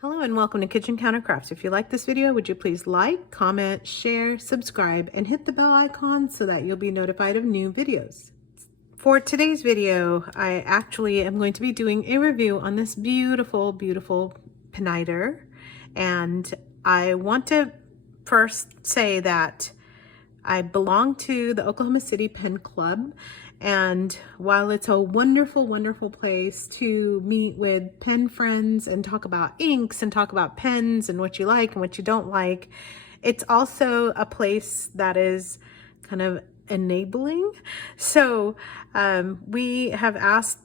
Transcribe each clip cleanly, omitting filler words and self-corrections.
Hello and welcome to Kitchen Counter Crafts. If you like this video, would you please like, comment, share, subscribe, and hit the bell icon so that you'll be notified of new videos. For today's video, I actually am going to be doing a review on this beautiful, beautiful Pineider. And I want to first say that I belong to the Oklahoma City Pen Club, and while it's a wonderful, wonderful place to meet with pen friends and talk about inks and talk about pens and what you like and what you don't like, it's also a place that is kind of enabling. So we have asked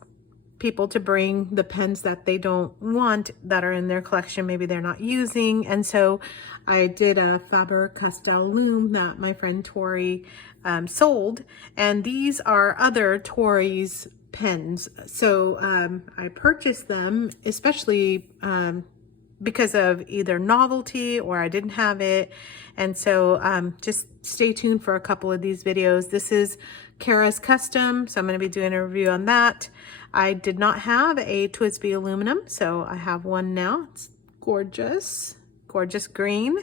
people to bring the pens that they don't want that are in their collection, maybe they're not using. And so I did a Faber-Castell loom that my friend Tori sold, and these are other Tori's pens. So I purchased them especially because of either novelty or I didn't have it. And so just stay tuned for a couple of these videos. This is Kara's Custom, so I'm going to be doing a review on that. I did not have a Twisby aluminum, so I have one now. It's gorgeous, gorgeous green.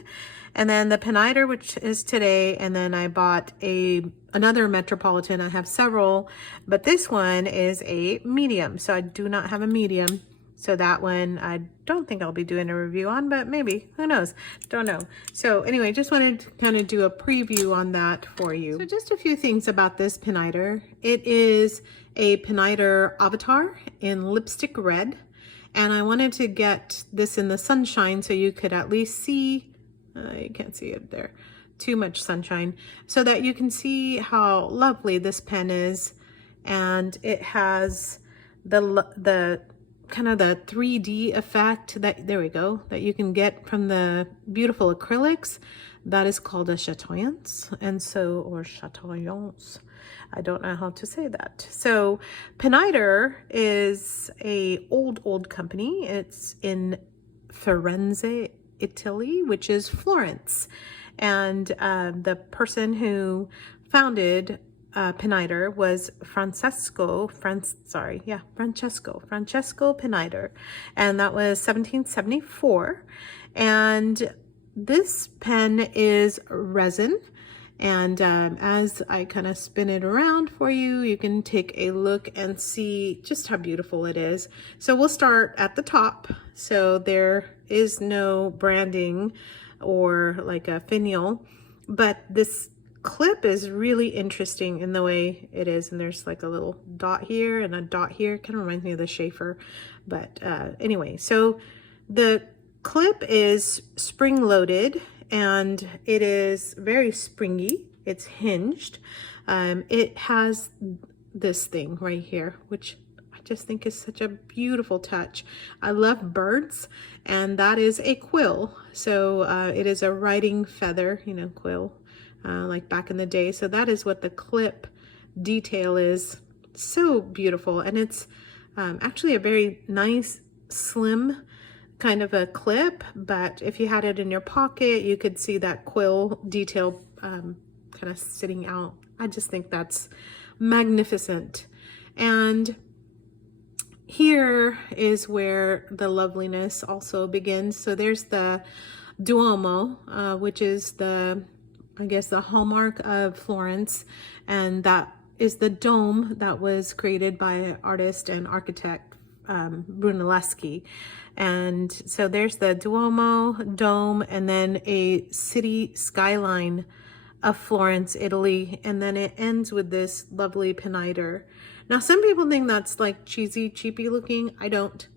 And then the Pineider, which is today, and then I bought another Metropolitan. I have several, but this one is a medium, so I do not have a medium. So that one I don't think I'll be doing a review on, but maybe, who knows, don't know. So anyway, just wanted to kind of do a preview on that for you. So just a few things about this Pineider. It is a Pineider Avatar in Lipstick Red, and I wanted to get this in the sunshine so you could at least see, you can't see it there, too much sunshine, so that you can see how lovely this pen is. And it has the kind of the 3D effect that, there we go, that you can get from the beautiful acrylics. That is called a chatoyance, and so, or chatoyance, I don't know how to say that. So Pineider is a old company. It's in Firenze, Italy, which is Florence. And the person who founded Pineider was Francesco Pineider, and that was 1774. And this pen is resin, and as I kind of spin it around for you, you can take a look and see just how beautiful it is. So we'll start at the top. So there is no branding or like a finial, but this clip is really interesting in the way it is, and there's like a little dot here and a dot here. Kind of reminds me of the Schaefer, but anyway, so the clip is spring loaded and it is very springy. It's hinged. It has this thing right here, which I just think is such a beautiful touch. I love birds, and that is a quill. So it is a writing feather, you know, quill. Like back in the day. So that is what the clip detail is. So beautiful. And it's actually a very nice, slim kind of a clip, but if you had it in your pocket, you could see that quill detail kind of sitting out. I just think that's magnificent. And here is where the loveliness also begins. So there's the Duomo, which is I guess the hallmark of Florence, and that is the dome that was created by artist and architect Brunelleschi. And so there's the Duomo dome, and then a city skyline of Florence, Italy, and then it ends with this lovely Pineider. Now some people think that's like cheesy, cheapy looking. I don't.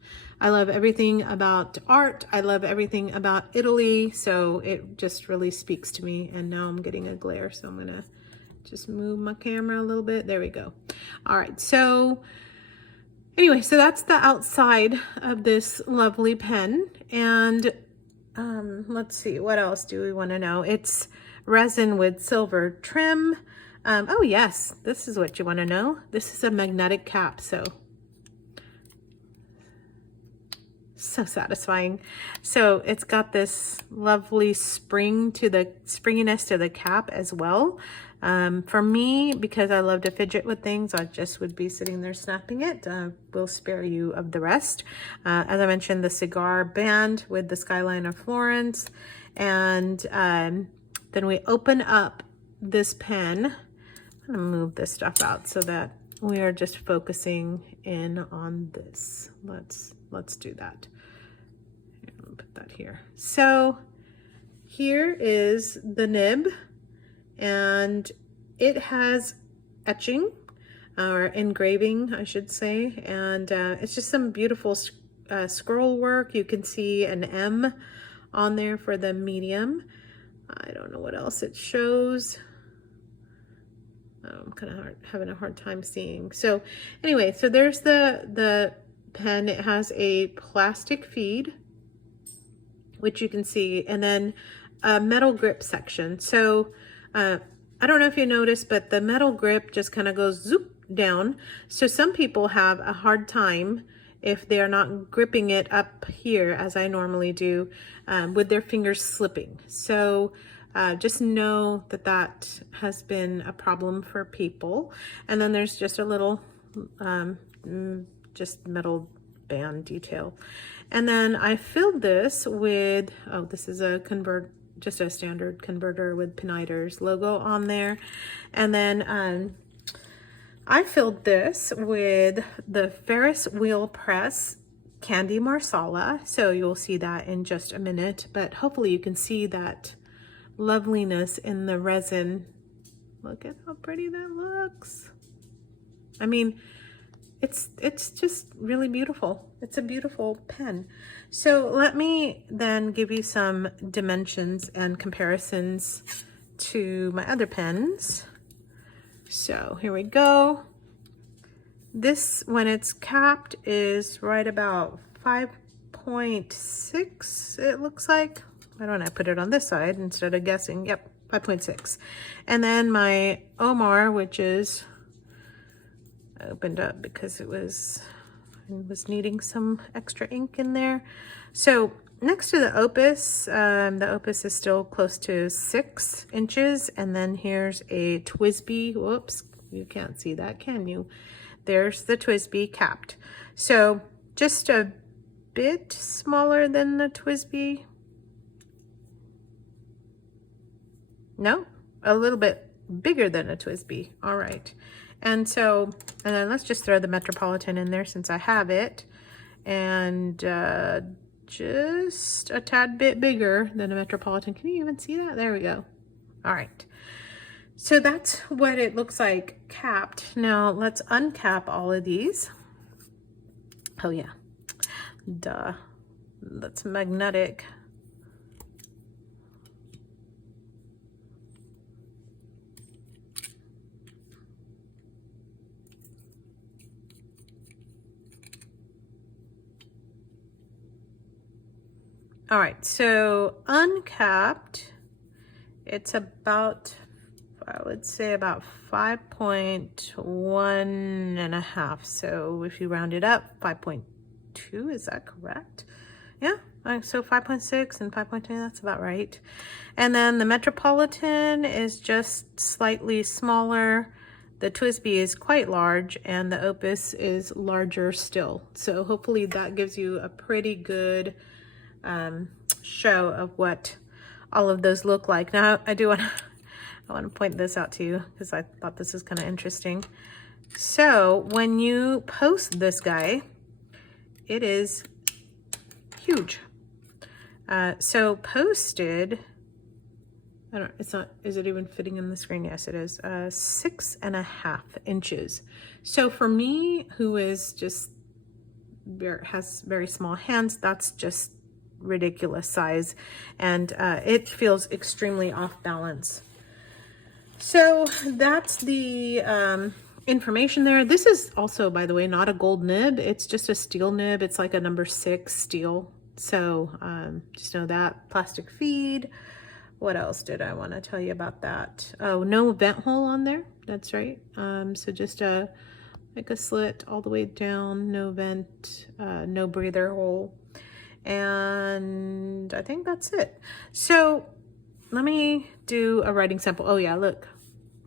I love everything about art. I love everything about Italy. So it just really speaks to me. And now I'm getting a glare, so I'm gonna just move my camera a little bit. There we go. All right, so anyway, so that's the outside of this lovely pen. And let's see, what else do we want to know? It's resin with silver trim. Oh yes, this is what you want to know. This is a magnetic cap, so satisfying. So it's got this lovely springiness to the cap as well. For me, because I love to fidget with things, I just would be sitting there snapping it. We'll spare you of the rest. As I mentioned, the cigar band with the Skyline of Florence. And then we open up this pen. I'm gonna move this stuff out so that we are just focusing in on this. Let's do that. I'll put that here. So here is the nib, and it has etching or engraving, I should say, and it's just some beautiful scroll work. You can see an M on there for the medium. I don't know what else it shows. I'm kind of having a hard time seeing. So anyway, so there's the pen. It has a plastic feed, which you can see, and then a metal grip section. So I don't know if you noticed, but the metal grip just kind of goes zoop down. So some people have a hard time if they're not gripping it up here as I normally do, with their fingers slipping. So just know that that has been a problem for people. And then there's just a little just metal band detail. And then I filled this with, oh, this is a just a standard converter with Pineider's logo on there. And then I filled this with the Ferris wheel press candy marsala. So you'll see that in just a minute, but hopefully you can see that loveliness in the resin. Look at how pretty that looks. I mean, it's just really beautiful. It's a beautiful pen. So let me then give you some dimensions and comparisons to my other pens. So here we go. This, when it's capped, is right about 5.6, it looks like. Why don't I put it on this side instead of guessing? Yep, 5.6. And then my Omar, which is, I opened up because it was needing some extra ink in there. So next to the Opus is still close to 6 inches. And then here's a TWSBI. Whoops, you can't see that, can you? There's the TWSBI capped. So just a bit smaller than the TWSBI. No, a little bit bigger than a TWSBI. All right. And so, and then let's just throw the Metropolitan in there since I have it. And just a tad bit bigger than a Metropolitan. Can you even see that? There we go. All right. So that's what it looks like capped. Now let's uncap all of these. Oh yeah, duh, that's magnetic. All right, so uncapped, it's about, I would say about 5.1.5. So if you round it up, 5.2, is that correct? Yeah, so 5.6 and 5.2, that's about right. And then the Metropolitan is just slightly smaller. The TWSBI is quite large, and the Opus is larger still. So hopefully that gives you a pretty good show of what all of those look like. Now I want to point this out to you because I thought this is kind of interesting. So when you post this guy, it is huge. So posted, I don't, it's not, is it even fitting in the screen? Yes, it is. 6.5 inches. So for me, who is just has very small hands, that's just ridiculous size, and it feels extremely off balance. So that's the information there. This is also, by the way, not a gold nib. It's just a steel nib. It's like a number 6 steel. So just know that. Plastic feed. What else did I want to tell you about that? Oh, no vent hole on there. That's right. So just like a slit all the way down, no vent, no breather hole. And I think that's it. So let me do a writing sample. Oh yeah, look,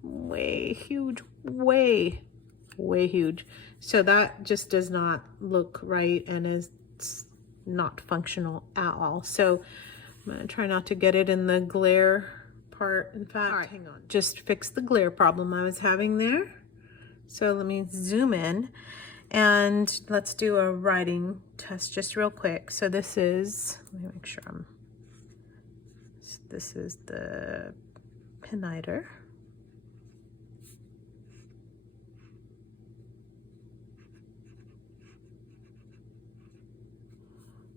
way huge, way huge. So that just does not look right and is not functional at all. So I'm gonna try not to get it in the glare part. In fact, all right, hang on, just fix the glare problem I was having there. So let me zoom in and let's do a writing test just real quick. So this is, let me make sure this is the Pineider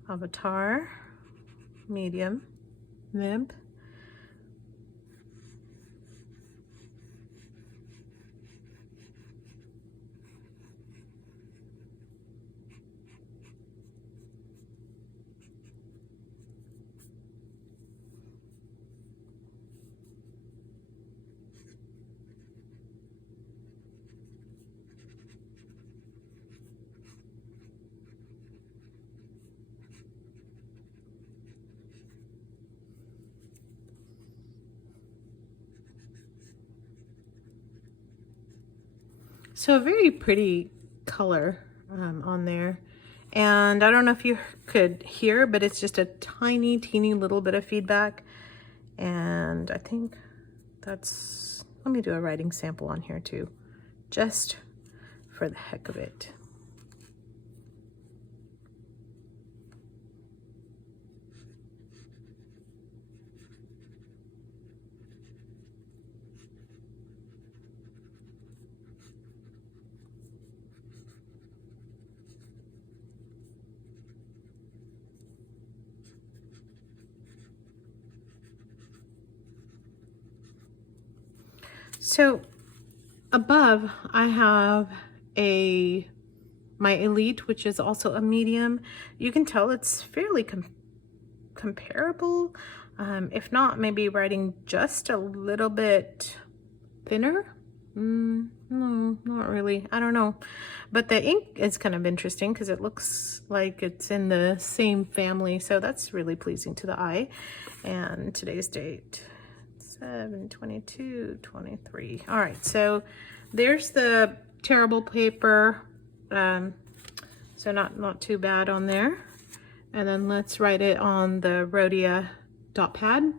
Avatar Medium Nib. So a very pretty color on there. And I don't know if you could hear, but it's just a tiny, teeny little bit of feedback. And I think that's, let me do a writing sample on here too, just for the heck of it. So above I have my Elite, which is also a medium. You can tell it's fairly comparable. If not, maybe writing just a little bit thinner. No, not really. I don't know. But the ink is kind of interesting because it looks like it's in the same family. So that's really pleasing to the eye. And today's date, 7/22/23. All right, so there's the terrible paper. So not too bad on there. And then let's write it on the Rhodia dot pad.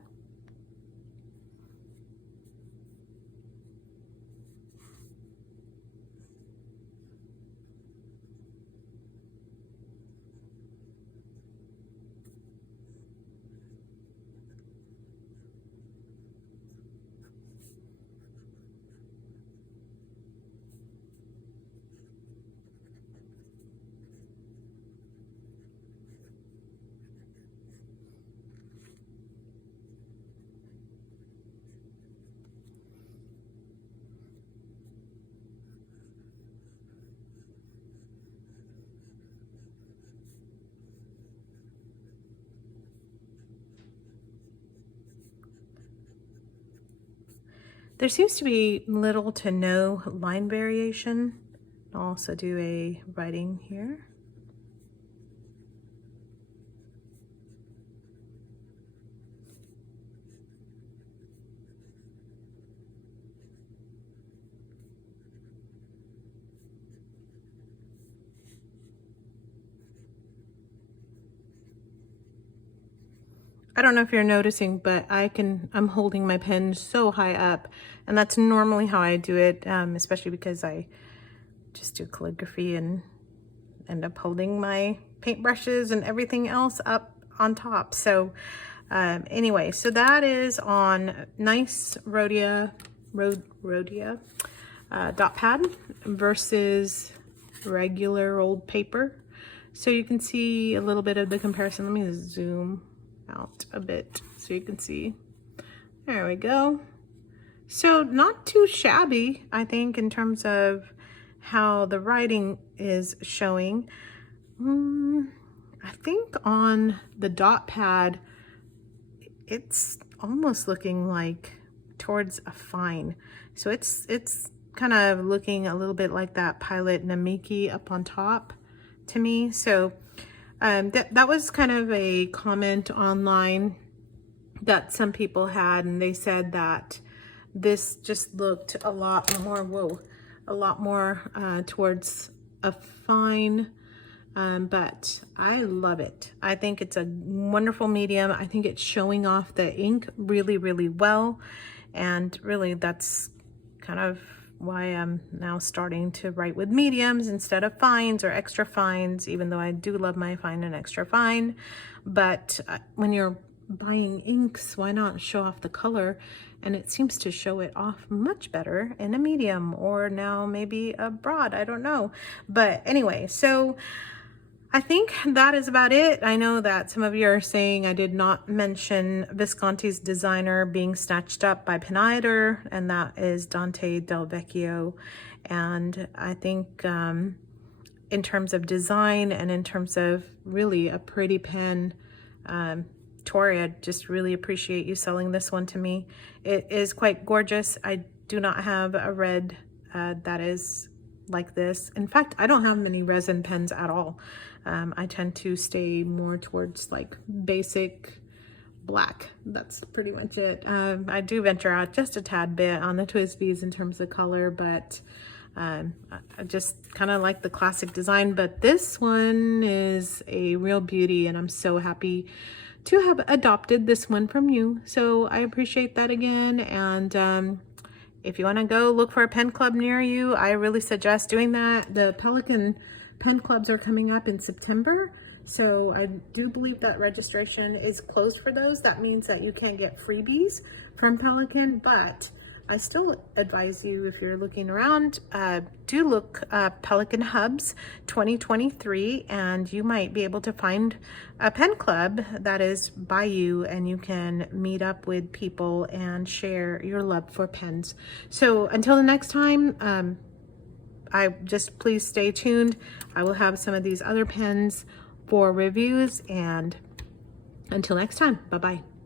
There seems to be little to no line variation. I'll also do a writing here. I don't know if you're noticing, but I'm holding my pen so high up, and that's normally how I do it, especially because I just do calligraphy and end up holding my paintbrushes and everything else up on top. So anyway, so that is on nice Rhodia dot pad versus regular old paper. So you can see a little bit of the comparison. Let me zoom out a bit so you can see. There we go. So not too shabby, I think, in terms of how the writing is showing. I think on the dot pad, it's almost looking like towards a fine. So it's kind of looking a little bit like that Pilot Namiki up on top to me. So that was kind of a comment online that some people had, and they said that this just looked a lot more, towards a fine, but I love it. I think it's a wonderful medium. I think it's showing off the ink really, really well. And really that's kind of why I'm now starting to write with mediums instead of fines or extra fines, even though I do love my fine and extra fine. But when you're buying inks, why not show off the color? And it seems to show it off much better in a medium, or now maybe a broad, I don't know. But anyway, so I think that is about it. I know that some of you are saying I did not mention Visconti's designer being snatched up by Pineider, and that is Dante Del Vecchio. And I think in terms of design and in terms of really a pretty pen, Tori, I just really appreciate you selling this one to me. It is quite gorgeous. I do not have a red that is like this. In fact, I don't have many resin pens at all. I tend to stay more towards like basic black. That's pretty much it. I do venture out just a tad bit on the Twisbies in terms of color, but I just kind of like the classic design. But this one is a real beauty, and I'm so happy to have adopted this one from you. So I appreciate that again. And if you want to go look for a pen club near you, I really suggest doing that. The Pelican pen clubs are coming up in September, so I do believe that registration is closed for those. That means that you can't get freebies from Pelican, but I still advise you, if you're looking around, do look Pelican Hubs 2023, and you might be able to find a pen club that is by you, and you can meet up with people and share your love for pens. So until the next time, please stay tuned. I will have some of these other pens for reviews, and until next time, bye-bye.